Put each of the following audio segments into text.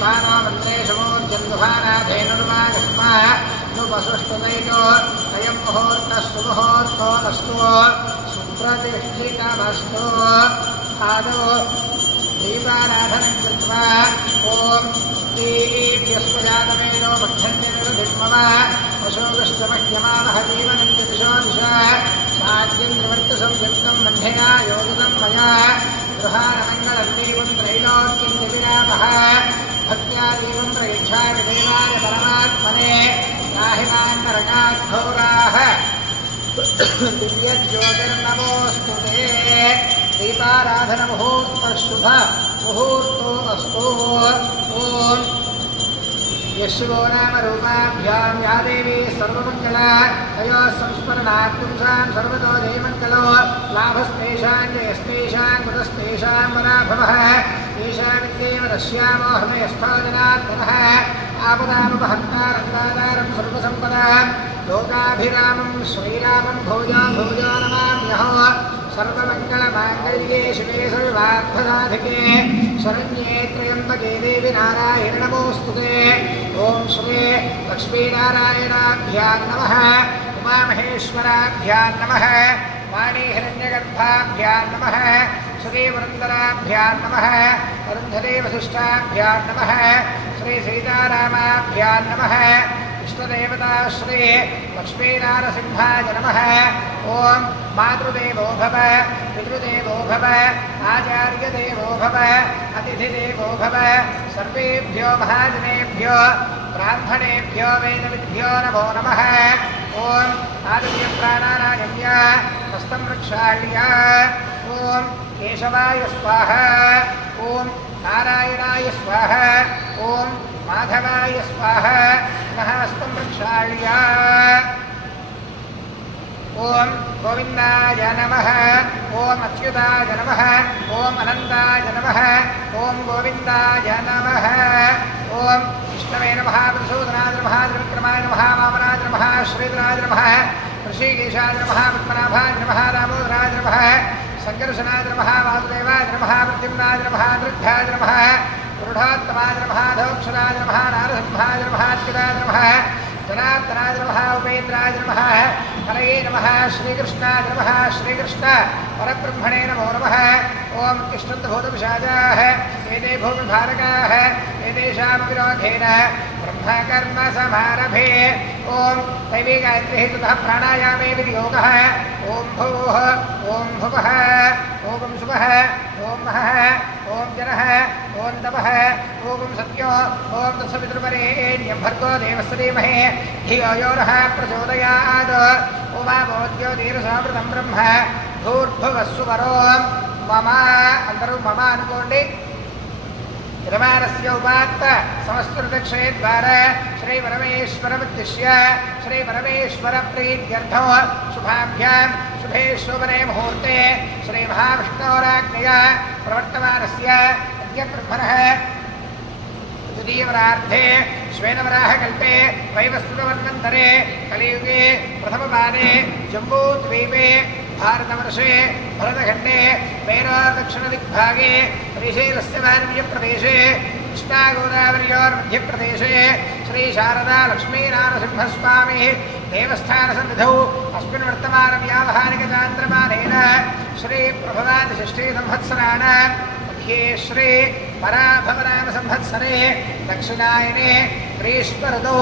सानो वन्देशमोर्जन्धुभानाधेनुर्वागस्मा नुपसुष्टुदैतो अयं मुहूर्तः सुमुहूर्तो अस्तु सुप्रतिष्ठितमस्तु आदौ दीपाराधनं कृत्वा ॐ दीप्यस्वजातमेनो भक्षन्यनिर्भिर्मम अशोकस्तमह्यमावह जीवनं दिशो दिशा साध्यन्द्रवर्तसंयुक्तं बन्धेना योगितं मया गृहाणमङ्गलं देवं त्रैलोक्यं विरामः भक्त्या देवं प्रयच्छामि देवाय परमात्मने याहि मां नरकात् घोराः दिव्यज्योतिर्नमोऽस्तु ते दीपाराधनमुहूर्तः शुभ मुहूर्तो अस्तु ॐ यशिवो नाम रूपाभ्यां या देवी सर्वमङ्गला तयोः संस्मरणात् पुंसां सर्वतो जयमङ्गलो लाभस्तेषां जयस्तेषां कृतस्तेषां वराभवः येषामित्येव रश्यामो हृदयस्थो जनार्दनः आपदामुपहर्तारङ्गादारं सर्वसम्पदां लोकाभिरामं श्रीरामं भूयो भूयो नमाम्यहो सर्वमङ्गलमाङ्गल्ये शिवे सर्वार्थसाधिके शरण्ये त्र्यम्बके देवि नारायण नमोऽस्तुते ॐ श्री लक्ष्मीनारायणाभ्यां नमः उमामहेश्वराभ्यां नमः वाणीहिरण्यगर्भाभ्यां नमः श्रीवृन्दराभ्यां नमः अरुन्धदेवशिष्टाभ्यां नमः श्रीसीतारामाभ्यां नमः इष्टदेवता श्री लक्ष्मीनारसिंहाय नमः ॐ मातृदेवो भव पितृदेवो भव आचार्यदेवो भव अतिथिदेवो भव सर्वेभ्यो महाजनेभ्यो ब्राह्मणेभ्यो वेदविद्भ्यो नमो नमः ॐ आदित्यप्राणानागम्य हस्तं रक्षाळ्य ॐ केशवाय स्वाहा ॐ नारायणाय स्वाहा ॐ माधवाय स्वाहा हस्तं रक्षाळ्य ॐ गोविन्दाय नमः ॐ अच्युताय नमः ॐ अनन्ताय नमः ॐ गोविन्दाय नमः ॐ विष्णवे नमः मधुसूदनाय नमः त्रिविक्रमाय नमः वामनाय नमः श्रीधराय नमः ऋषिकेशाय नमः पद्मनाभाय नमः दामोदराय नमः सङ्कर्षणाय नमः वासुदेवाय नमः प्रद्युम्नाय नमः नृभ्याय नमः पुरुषोत्तमाय नमः धोक्षराय नमः नारसिंहाय नमः अच्युताय नमः जनार्दनाय नमः उपेन्द्राय नमः हरये नमः श्रीकृष्णाय नमः श्रीकृष्ण परब्रह्मणे नमो नमः ॐ तिष्ठन्तभूतपिशाचाः एते भूमिभारकाः एतेषामविरोधेन ब्रह्मकर्मसमारभे ॐ दैवी गायत्री ततः प्राणायामे विनियोगः ॐ भूः ॐ भुवः ॐ शुभः ॐ महः ॐ जनः ॐ तपः ॐ सत्यो ॐ तत्सवितुर्वरेण्यं भर्गो देवस्य धीमहि धियो यो नः प्रचोदयात् उमाभवद्यो धीरसामृतं ब्रह्म भूर्भुवः सुवरो मम अंदरू मम अनुकोंडि यजमानस्य उपात्त समस्तृतक्षेद्वारा श्री परमेश्वर उद्दिश्य श्री परमेश्वर प्रीत्यर्थो शुभाभ्यां शुभे शोभने मुहूर्ते श्री महाविष्णोराज्ञया प्रवर्तमानस्य अद्य ब्रह्मणः द्वितीयवरार्धे श्वेतवराहकल्पे वैवस्वतवर्णन्तरे कलियुगे प्रथमपादे जम्बूद्वीपे भारतवर्षे भरतखण्डे मेरोदक्षिणदिग्भागे श्रीशैलस्य वायव्यप्रदेशे कृष्णागोदावर्योर्मध्यप्रदेशे श्रीशारदा लक्ष्मीनारसिंहस्वामी देवस्थानसन्निधौ अस्मिन् वर्तमानव्यावहारिकचान्द्रमानेन श्रीप्रभवादिषष्ठीसंवत्सराणां मध्ये श्री पराभवनामसंवत्सरे दक्षिणायने ग्रीष्मऋतौ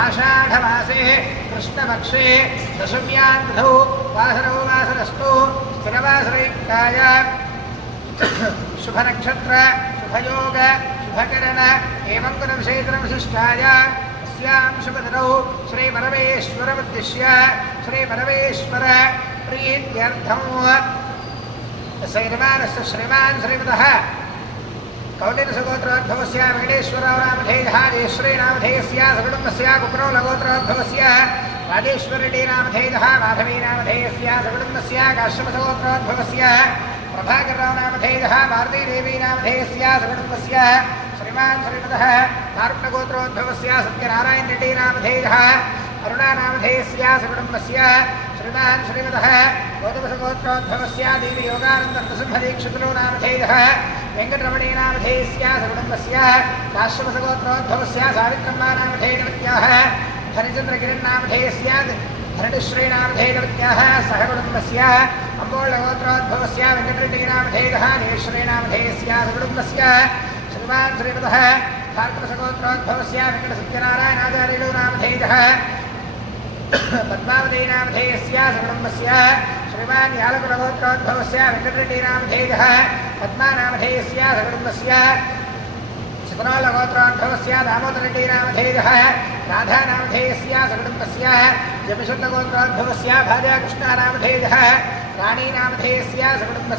आषाढमासे कृष्णपक्षे दशम्यां तिथौ वासरौ वासरस्तु स्थिरवासरयुक्ताय शुभनक्षत्र शुभयोग शुभकरण एवं गुणविशेषणविशिष्टाय अस्यां शुभदिनौ श्रीपरमेश्वरमुद्दिश्य श्रीपरमेश्वर प्रीत्यर्थं श्रीमानस्य श्रीमान् श्रीमतः कौटिल्यसुगोत्रोद्भवस्य वेङ्कटेश्वरराव नामधेयः जयश्रीनामधेयस्य सकुटुम्बस्य कुकुरौलगोत्रोद्भवस्य राजेश्वररेड्डी नामधेयः माधवी नामधेयस्य सकुटुम्बस्य काश्यपसगोत्रोद्भवस्य प्रभाकरराव नामधेयः भारतीदेवी नामधेयस्य सकुटुम्बस्य श्रीमान् श्रीमतः नारुण्यगोत्रोद्भवस्य सत्यनारायणरेड्डी नामधेयः अरुणानामधेयस्य सकुटुम्बस्य श्रीमान् श्रीमतः गौतमसगोत्रोद्भवस्य देवीयोगानन्दनृसिंहदीक्षितरो नामधेयः वेङ्कटरमणीनामधेयस्य सकुटुम्बस्य काश्यपसगोत्रोद्भवस्य सावित्रम्मा नामधेयवत्याः धनचन्द्रकिरण्नामधेयस्य धरणिश्रीनामधेयवत्याः सहकुटुम्बस्य अम्बोळगोत्रोद्भवस्य वेङ्कटरेड्डीनामधेयः देवेश्वरीनामधेयस्य सकुटुम्बस्य श्रीमान् श्रीमतः भार्गवसगोत्रोद्भवस्य वेङ्कटसत्यनारायणाचार्युलो नामधेयः पद्मावतीनामधेयस्य सकुटुम्बस्य श्रीमान् यालकुलगोत्रोद्भवस्य वेङ्कटरेड्डीनामधेयः पद्मानामधेयस्य सकुटुम्बस्य चितनालगोत्रोद्भवस्य दामोदररेड्डीनामधेयः राधानामधेयस्य सकुटुम्बस्य जमिषुल्लगोत्रोद्भवस्य भाजाकृष्णानामधेयः राणीनामधेयस्य सकुटुम्बस्य